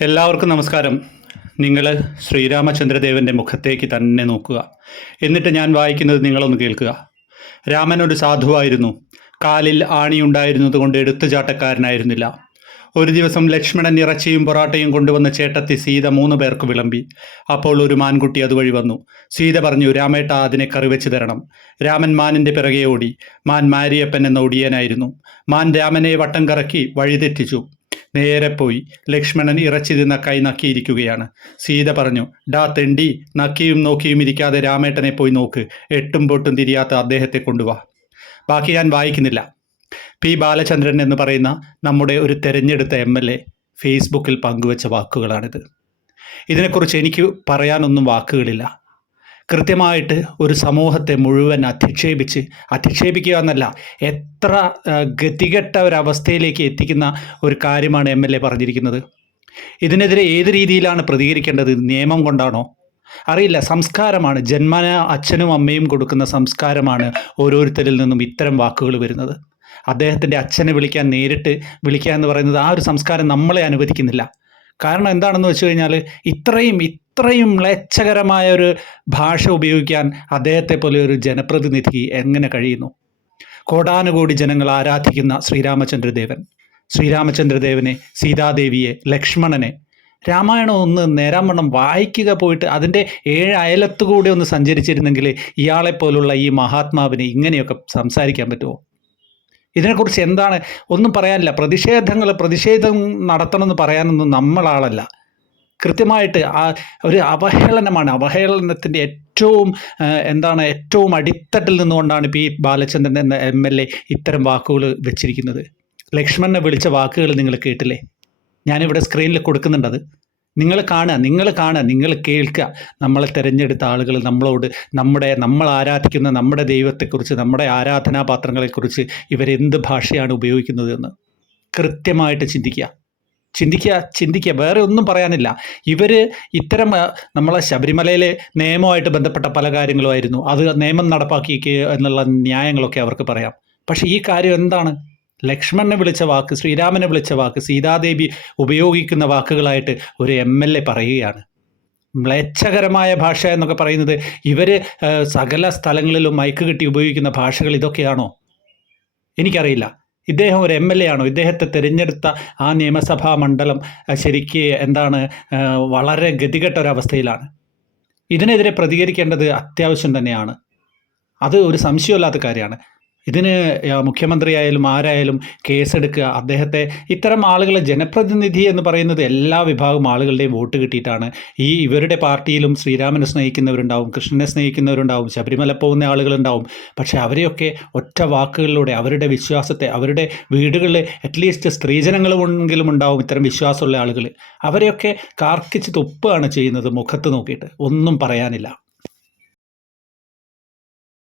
എല്ലാവർക്കും നമസ്കാരം. നിങ്ങൾ ശ്രീരാമചന്ദ്രദേവന്റെ മുഖത്തേക്ക് തന്നെ നോക്കുക. എന്നിട്ട് ഞാൻ വായിക്കുന്നത് നിങ്ങളൊന്ന് കേൾക്കുക. രാമൻ ഒരു സാധുവായിരുന്നു. കാലിൽ ആണിയുണ്ടായിരുന്നത് കൊണ്ട് എടുത്തുചാട്ടക്കാരനായിരുന്നില്ല. ഒരു ദിവസം ലക്ഷ്മണൻ ഇറച്ചിയും പൊറാട്ടയും കൊണ്ടുവന്ന ചേട്ടത്തി സീത മൂന്ന് പേർക്ക് വിളമ്പി. അപ്പോൾ ഒരു മാൻകുട്ടി അതുവഴി വന്നു. സീത പറഞ്ഞു രാമേട്ട അതിനെ കറി വെച്ച് തരണം. രാമൻ മാനിന്റെ പിറകെ ഓടി. മാൻ മാരിയപ്പൻ എന്ന ഒടിയനായിരുന്നു. മാൻ രാമനെ വട്ടം കറക്കി വഴിതെറ്റിച്ചു. നേരെ പോയി. ലക്ഷ്മണൻ ഇറച്ചി തിന്ന കൈ നക്കിയിരിക്കുകയാണ്. സീത പറഞ്ഞു ഡാ തെണ്ടി നക്കിയും നോക്കിയും ഇരിക്കാതെ രാമേട്ടനെ പോയി നോക്ക്. എട്ടും പൊട്ടും തിരിയാത്ത അദ്ദേഹത്തെ കൊണ്ടുവാ. ബാക്കി ഞാൻ വായിക്കുന്നില്ല. പി. ബാലചന്ദ്രൻ എന്ന് പറയുന്ന നമ്മുടെ ഒരു തെരഞ്ഞെടുത്ത എം. എൽ. എ. ഫേസ്ബുക്കിൽ പങ്കുവച്ച വാക്കുകളാണിത്. ഇതിനെക്കുറിച്ച് എനിക്ക് പറയാനൊന്നും വാക്കുകളില്ല. കൃത്യമായിട്ട് ഒരു സമൂഹത്തെ മുഴുവൻ അധിക്ഷേപിച്ച് അധിക്ഷേപിക്കുക എന്നല്ല എത്ര ഗതികെട്ട ഒരവസ്ഥയിലേക്ക് എത്തിക്കുന്ന ഒരു കാര്യമാണ് എം എൽ എ പറഞ്ഞിരിക്കുന്നത്. ഇതിനെതിരെ ഏത് രീതിയിലാണ് പ്രതികരിക്കേണ്ടത്? നിയമം കൊണ്ടാണോ? അറിയില്ല. സംസ്കാരമാണ്. ജന്മന അച്ഛനും അമ്മയും കൊടുക്കുന്ന സംസ്കാരമാണ് ഓരോരുത്തരിൽ നിന്നും ഇത്തരം വാക്കുകൾ വരുന്നത്. അദ്ദേഹത്തിന്റെ അച്ഛനെ വിളിക്കാൻ നേരിട്ട് വിളിക്കുക എന്ന് പറയുന്നത് ആ ഒരു സംസ്കാരം നമ്മളെ അനുവദിക്കുന്നില്ല. കാരണം എന്താണെന്ന് വെച്ച് കഴിഞ്ഞാൽ ഇത്രയും ഇത്രയും മ്ലേച്ഛകരമായ ഒരു ഭാഷ ഉപയോഗിക്കാൻ അദ്ദേഹത്തെ പോലെ ഒരു ജനപ്രതിനിധി എങ്ങനെ കഴിയുന്നു? കോടാനുകോടി ജനങ്ങൾ ആരാധിക്കുന്ന ശ്രീരാമചന്ദ്രദേവൻ. ശ്രീരാമചന്ദ്രദേവനെ സീതാദേവിയെ ലക്ഷ്മണനെ രാമായണം ഒന്ന് നേരാവണ്ണം വായിക്കുക പോയിട്ട് അതിന്റെ ഏഴ് അയലത്തുകൂടെ ഒന്ന് സഞ്ചരിച്ചിരുന്നെങ്കിൽ ഇയാളെപ്പോലുള്ള ഈ മഹാത്മാവിനെ ഇങ്ങനെയൊക്കെ സംസാരിക്കാൻ പറ്റുമോ ഇതിനെക്കുറിച്ച് എന്താണ്? ഒന്നും പറയാനില്ല. പ്രതിഷേധങ്ങൾ പ്രതിഷേധം നടത്തണമെന്ന് പറയാനൊന്നും നമ്മളാളല്ല. കൃത്യമായിട്ട് ആ ഒരു അവഹേളനമാണ്. അവഹേളനത്തിന്റെ ഏറ്റവും എന്താണ് ഏറ്റവും അടിത്തട്ടിൽ നിന്നുകൊണ്ടാണ് പി ബാലചന്ദ്രൻ എന്ന എം എൽ എ ഇത്തരം വാക്കുകൾ വെച്ചിരിക്കുന്നത്. ലക്ഷ്മണനെ വിളിച്ച വാക്കുകൾ നിങ്ങൾ കേട്ടില്ലേ? ഞാനിവിടെ സ്ക്രീനിൽ കൊടുക്കുന്നുണ്ട് അത്. നിങ്ങൾ കാണുക നിങ്ങൾ കാണുക നിങ്ങൾ കേൾക്കുക. നമ്മളെ തിരഞ്ഞെടുത്ത ആളുകൾ നമ്മളോട് നമ്മുടെ നമ്മൾ ആരാധിക്കുന്ന നമ്മുടെ ദൈവത്തെക്കുറിച്ച് നമ്മുടെ ആരാധനാപാത്രങ്ങളെക്കുറിച്ച് ഇവരെന്ത് ഭാഷയാണ് ഉപയോഗിക്കുന്നത് എന്ന് കൃത്യമായിട്ട് ചിന്തിക്കുക. ചിന്തിക്കുക ചിന്തിക്കുക. വേറെ ഒന്നും പറയാനില്ല. ഇവർ ഇത്തരം നമ്മളെ ശബരിമലയിലെ നിയമവുമായിട്ട് ബന്ധപ്പെട്ട പല കാര്യങ്ങളുമായിരുന്നു. അത് നിയമം നടപ്പാക്കിക്കുക എന്നുള്ള ന്യായങ്ങളൊക്കെ അവർക്ക് പറയാം. പക്ഷേ ഈ കാര്യം എന്താണ്? ലക്ഷ്മണനെ വിളിച്ച വാക്ക് ശ്രീരാമനെ വിളിച്ച വാക്ക് സീതാദേവി ഉപയോഗിക്കുന്ന വാക്കുകളായിട്ട് ഒരു എം എൽ എ പറയുകയാണ്. മ്ലേച്ഛകരമായ ഭാഷ എന്നൊക്കെ പറയുന്നത് ഇവർ സകല സ്ഥലങ്ങളിലും മയക്ക് കെട്ടി ഉപയോഗിക്കുന്ന ഭാഷകൾ ഇതൊക്കെയാണോ? എനിക്കറിയില്ല. ഇദ്ദേഹം ഒരു എം എൽ എ ആണോ ഇദ്ദേഹത്തെ തിരഞ്ഞെടുത്ത ആ നിയമസഭാ മണ്ഡലം ശരിക്ക് എന്താണ് വളരെ ഗതികെട്ട ഒരവസ്ഥയിലാണ് ഇതിനെതിരെ പ്രതികരിക്കേണ്ടത് അത്യാവശ്യം തന്നെയാണ്. അത് ഒരു സംശയമില്ലാത്ത കാര്യമാണ്. ഇതിന് മുഖ്യമന്ത്രിയായാലും ആരായാലും കേസെടുക്കുക അദ്ദേഹത്തെ ഇത്തരം ആളുകളെ ജനപ്രതിനിധി എന്ന് പറയുന്നത് എല്ലാ വിഭാഗം ആളുകളുടെയും വോട്ട് കിട്ടിയിട്ടാണ്. ഈ ഇവരുടെ പാർട്ടിയിലും ശ്രീരാമനെ സ്നേഹിക്കുന്നവരുണ്ടാവും കൃഷ്ണനെ സ്നേഹിക്കുന്നവരുണ്ടാവും ശബരിമല പോകുന്ന ആളുകളുണ്ടാവും. പക്ഷേ അവരെയൊക്കെ ഒറ്റ വാക്കുകളിലൂടെ അവരുടെ വിശ്വാസത്തെ അവരുടെ വീടുകളിൽ അറ്റ്ലീസ്റ്റ് സ്ത്രീജനങ്ങളുമെങ്കിലും ഉണ്ടാവും ഇത്തരം വിശ്വാസമുള്ള ആളുകൾ അവരെയൊക്കെ കാർക്കിച്ച് തുപ്പുകയാണ് ചെയ്യുന്നത് മുഖത്ത് നോക്കിയിട്ട്. ഒന്നും പറയാനില്ല.